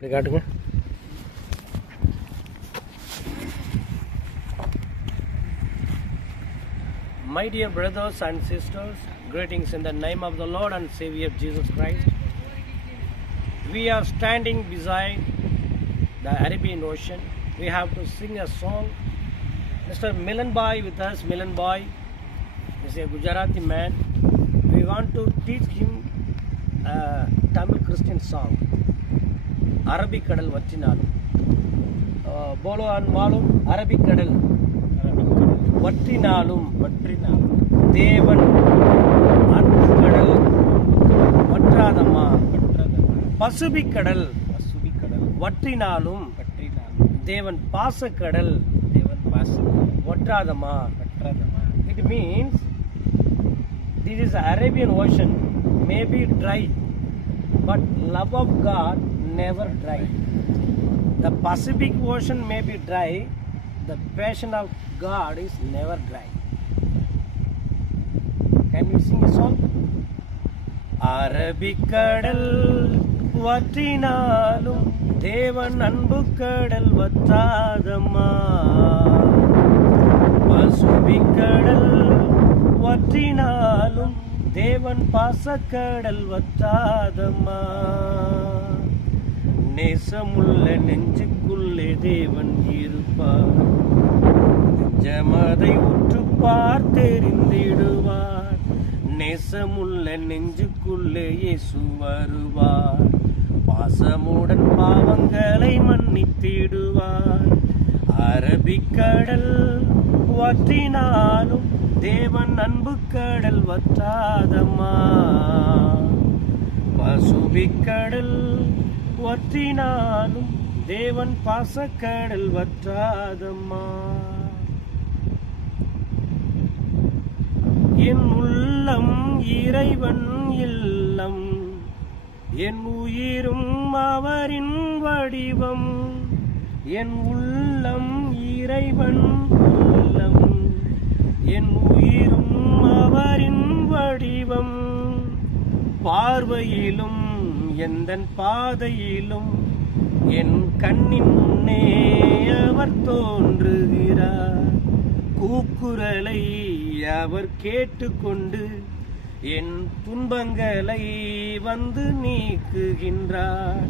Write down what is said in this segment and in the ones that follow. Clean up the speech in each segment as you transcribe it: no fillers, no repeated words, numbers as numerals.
இப்படி காட்டுங்க. My dear brothers and sisters, greetings in the name of the Lord and Savior Jesus Christ. We are standing beside the Arabian Ocean. We have to sing a song. Mr. Milan Bhai with us. Milan Bhai is a Gujarati man. We want to teach him a Tamil Christian song. Arabic கடல் வற்றினாலும் polo அன்பாலும் Arabic கடல் வற்றினாலும் தேவன் அன்பு கடல் வற்றாதம்மா. Pacific கடல் வற்றினாலும் தேவன் பாசக்கடல் வற்றாதம்மா. It means this is Arabian Ocean may be dry, but love of God never dry. The Pacific Ocean may be dry, the passion of God is never dry. Can you sing a song? அரபிக்கடல் வற்றினாலும் தேவன் அன்பு கடல் வற்றாதம்மா. பசுபிக்கடல் வற்றினாலும் தேவன் பாசக்கடல் வற்றாதம்மா. நேசமுள்ள நெஞ்சுக்குள்ளே தேவன் இருப்பார், நெஞ்சமதை உற்று பார்த்தெறிந்திடுவார். நேசமுள்ள நெஞ்சுக்குள்ளே இயேசு வருவார், பாசமுடன் பாவங்களை மன்னித்திடுவார். அரபிக்கடல் வற்றினாலும் தேவன் அன்பு கடல் வற்றாதம்மா. பசுபிக்கடல் வற்றினாலும் தேவன் பாசக்கடல் வற்றாதம்மா. என் உள்ளம் இறைவன் இல்லம், என் உயிரும் அவரின் வடிவம். என் உள்ளம் இறைவன் இல்லம், என் உயிரும் அவரின் வடிவம். பார்வையிலும் எந்தன் பாதையிலும் என் கண்ணின் முன்னே அவர் தோன்றுகிறார். கூக்குரலை அவர் கேட்டுக்கொண்டு என் துன்பங்களை வந்து நீக்குகின்றார்.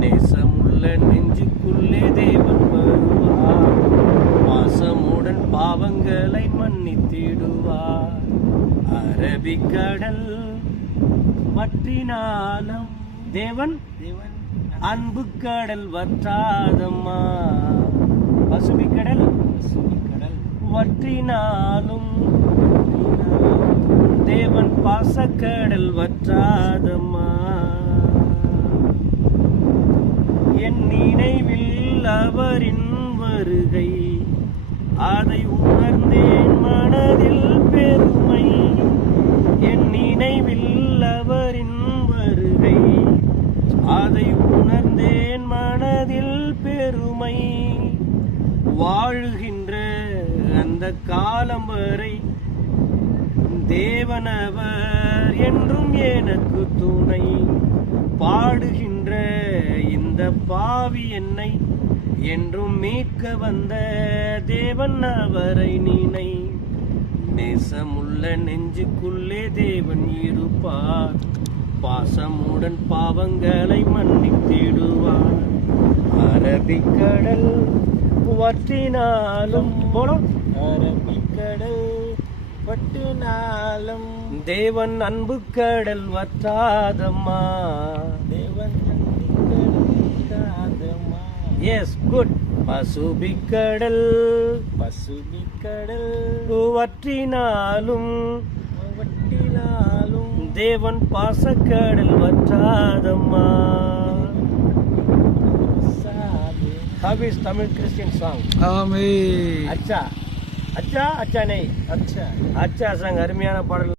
நேசமுள்ள நெஞ்சுக்குள்ளே தேவன் வருவார், பாசமுடன் பாவங்களை மன்னித்திடுவார். அரபிக்கடல் வற்றினாலும் தேவன் அன்பு கடல் வற்றாதம்மா. பசுபிக்கடல் வற்றினாலும் தேவன் பாசக்கடல் வற்றாதம்மா. என் நினைவில் அவரின் வருகை, அதை உணர்ந்தேன் மனதில் பெருமை. என் நினைவில் அவரின் வருகை, அதை உணர்ந்தேன் மனதில் பெருமை. வாழுகின்ற அந்த காலம் வரை தேவனவர் என்றும் எனக்கு துணை. பாடுகின்ற இந்த பாவி என்னை என்றும் மீட்க வந்த தேவன் அவரை நினை. நேசமுள்ள நெஞ்சுக்குள்ளே தேவன் இருப்பார், பாசமுடன் பாவங்களை மன்னித்திடுவார். அரபிக்கடல் வற்றினாலும் அரபிக்கடல் வற்றினாலும் தேவன் அன்பு கடல் வற்றாதம்மா. தேவன் அன்பு கடல் வற்றாதம்மா. S, good. பசுபிக்கடல் வற்றினாலும் தேவன் பாசக்கடல் வற்றாதம்மா. How is Tamil Christian song? ஆமென். अच्छा अच्छा अच्छा नहीं अच्छा अच्छा संग அருமையான பாடல்.